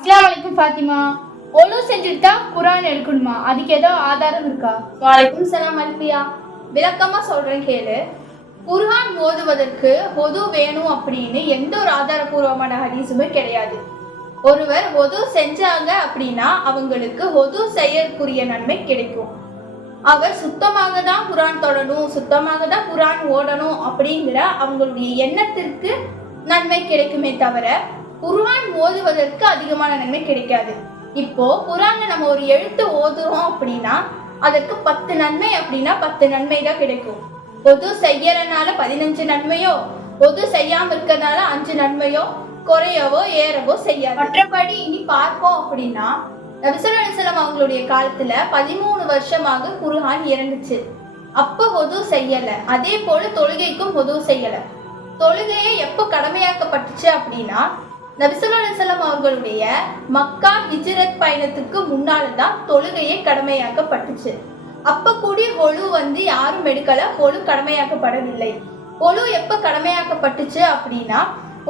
அஸ்ஸலாமு அலைக்கும் ஃபாத்திமா. ஒழு செஞ்சுட்டு தான் குர்ஆன் எடுக்கணுமா? அதுக்கு ஏதோ ஆதாரம் இருக்கா? வலைக்கும் சலாம் அல்பியா. விளக்கமா சொல்றேன் கேளு. குர்ஆன் ஓதுவதற்கு ஒது வேணும் அப்படின்னு எந்த ஒரு ஆதாரபூர்வமான ஹதீஸுமே கிடையாது. ஒருவர் ஒது செஞ்சாங்க அப்படின்னா அவங்களுக்கு ஒது செய்யக்கூடிய நன்மை கிடைக்கும். அவர் சுத்தமாக தான் குர்ஆன் தொடணும், சுத்தமாக தான் குர்ஆன் ஓடணும் அப்படிங்கிற அவங்களுடைய எண்ணத்திற்கு நன்மை கிடைக்குமே தவிர குர்ஆன் ஓதுவதற்கு அதிகமான நன்மை கிடைக்காது. இப்போ குர்ஆன்ல நம்ம ஒரு எழுத்து ஓதுறோம் அப்படின்னா அதற்கு 10 நன்மை அப்படின்னா 10 நன்மை தான் கிடைக்கும். ஒது செய்யறதுனால 15 நன்மையோ, ஒது செய்யாம இருக்கிறதுனால 5 நன்மையோ குறையவோ ஏறவோ செய்யாது. மற்றபடி இனி பார்ப்போம் அப்படின்னா நபி ஸல்லல்லாஹு அலைஹி வஸல்லம் அவங்களுடைய காலத்துல 13 வருஷமாக குர்ஆன் இறங்குச்சு. அப்ப ஒது செய்யல. அதே போல தொழுகைக்கும் ஒது செய்யல. தொழுகையை எப்போ கடமையாக்கப்பட்டுச்சு அப்படின்னா நபி ஸல்லல்லாஹு அலைஹி வஸல்லம் அவர்களுடைய மக்கா ஹிஜ்ரத் பயணத்துக்கு முன்னால தான் தொழுகையை கடமையாக்கப்பட்டுச்சு. அப்ப கூடி ஒழு யாரும் எடுக்கல, ஒழு கடமையாக்கப்படவில்லை. ஒழு எப்ப கடமையாக்கப்பட்டுச்சு அப்படின்னா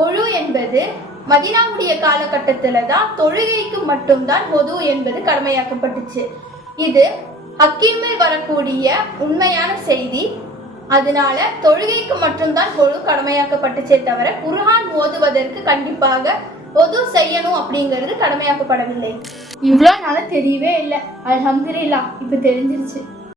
ஒழு என்பது மதீனாவுடைய காலகட்டத்துல தான் தொழுகைக்கு மட்டும்தான் ஒது என்பது கடமையாக்கப்பட்டுச்சு. இது ஹக்கீமில் வரக்கூடிய உண்மையான செய்தி. அதனால தொழுகைக்கு மட்டும்தான் ஒழு கடமையாக்கப்பட்டுச்சே தவிர குர்ஆன் ஓதுவதற்கு கண்டிப்பாக ஒது செய்யணும் அப்படிங்கிறது கடமையாக்கப்படவில்லை. இவ்வளோ நாளா தெரியவே இல்லை. அல்ஹம்துலில்லாஹ், இப்போ தெரிஞ்சிருச்சு.